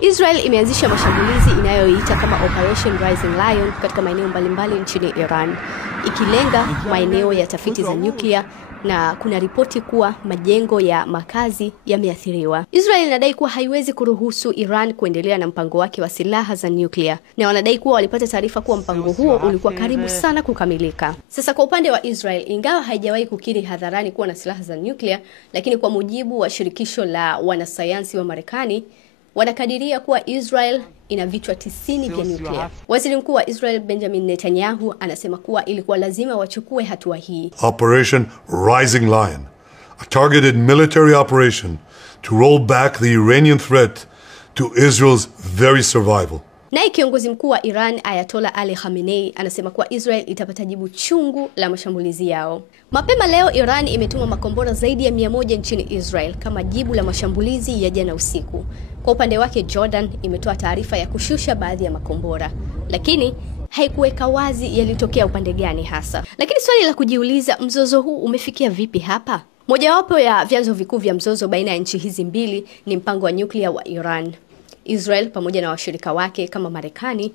Israel imeanzisha mashambulizi inayoiita kama Operation Rising Lion katika maeneo mbalimbali nchini Iran, ikilenga maeneo ya tafiti za nyuklia, na kuna ripoti kuwa majengo ya makazi yameathiriwa. Israel inadai kuwa haiwezi kuruhusu Iran kuendelea na mpango wake wa silaha za nyuklia, na wanadai kuwa walipata taarifa kuwa mpango huo ulikuwa karibu sana kukamilika. Sasa kwa upande wa Israel, ingawa haijawahi kukiri hadharani kuwa na silaha za nyuklia, lakini kwa mujibu wa shirikisho la wanasayansi wa Marekani, wanakadiria kuwa Israel ina vichwa 90 vya nyuklia. Waziri Mkuu wa Israel Benjamin Netanyahu anasema kuwa ilikuwa lazima wachukue hatua hii. Operation Rising Lion, a targeted military operation to roll back the Iranian threat to Israel's very survival. Naye kiongozi mkuu wa Iran Ayatollah Ali Khamenei anasema kuwa Israel itapata jibu chungu la mashambulizi yao. Mapema leo Iran imetuma makombora zaidi ya 100 nchini Israel kama jibu la mashambulizi ya jana usiku. Kwa upande wake Jordan imetoa taarifa ya kushusha baadhi ya makombora, lakini haikuweka wazi yalitokea upande gani hasa. Lakini swali la kujiuliza, mzozo huu umefikia vipi hapa? Mojawapo ya vyanzo vikuu vya mzozo baina ya nchi hizi mbili ni mpango wa nyuklia wa Iran. Israel pamoja na washirika wake kama Marekani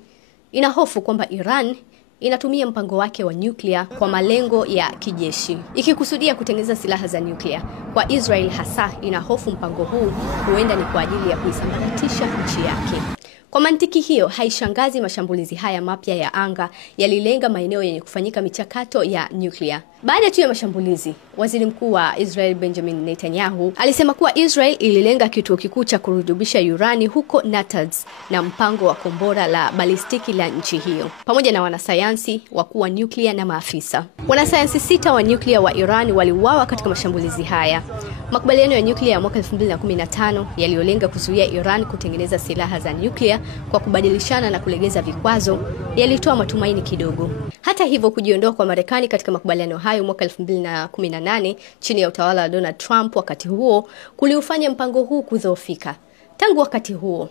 ina hofu kwamba Iran inatumia mpango wake wa nyuklia kwa malengo ya kijeshi, ikikusudia kutengeneza silaha za nyuklia. Kwa Israel hasa ina hofu mpango huu huenda ni kwa ajili ya kuisambaratisha nchi yake. Kwa mantiki hiyo, haishangazi mashambulizi haya mapya ya anga yalilenga maeneo yenye kufanyika michakato ya nyuklia. Baada tu ya mashambulizi, Waziri Mkuu wa Israel Benjamin Netanyahu alisema kuwa Israel ililenga kituo kikuu cha kurutubisha urani huko Natanz na mpango wa kombora la balistiki la nchi hiyo, pamoja na wanasayansi, wakuu wa nyuklia na maafisa. Wanasayansi 6 wa nyuklia wa Iran waliuawa katika mashambulizi haya. Makubaliano ya nyuklia ya mwaka 2015 yaliyolenga kuzuia Iran kutengeneza silaha za nyuklia kwa kubadilishana na kulegeza vikwazo yalitoa matumaini kidogo. Hata hivyo, kujiondoa kwa Marekani katika makubaliano hayo mwaka 2018 chini ya utawala wa Donald Trump wakati huo kuliufanya mpango huu kudhoofika. Tangu wakati huo,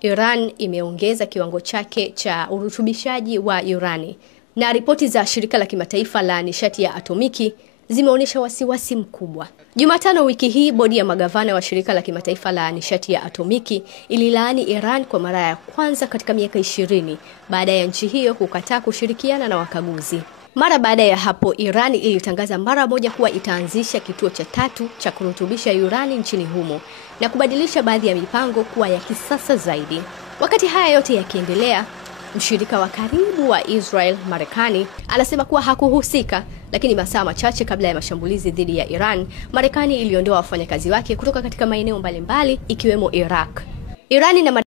Iran imeongeza kiwango chake cha urutubishaji wa urani, na ripoti za shirika la kimataifa la nishati ya atomiki zimeonyesha wasiwasi mkubwa. Jumatano wiki hii, bodi ya magavana wa shirika la kimataifa la nishati ya atomiki ililaani Iran kwa mara ya kwanza katika miaka 20 baada ya nchi hiyo kukataa kushirikiana na wakaguzi. Mara baada ya hapo, Iran ilitangaza mara moja kuwa itaanzisha kituo cha 3 cha kurutubisha urani nchini humo na kubadilisha baadhi ya mipango kuwa ya kisasa zaidi. Wakati haya yote yakiendelea, mshirika wa karibu wa Israel, Marekani, anasema kuwa hakuhusika, lakini masaa machache kabla ya mashambulizi dhidi ya Iran, Marekani iliondoa wafanyakazi wake kutoka katika maeneo mbalimbali ikiwemo Iraq. Iran na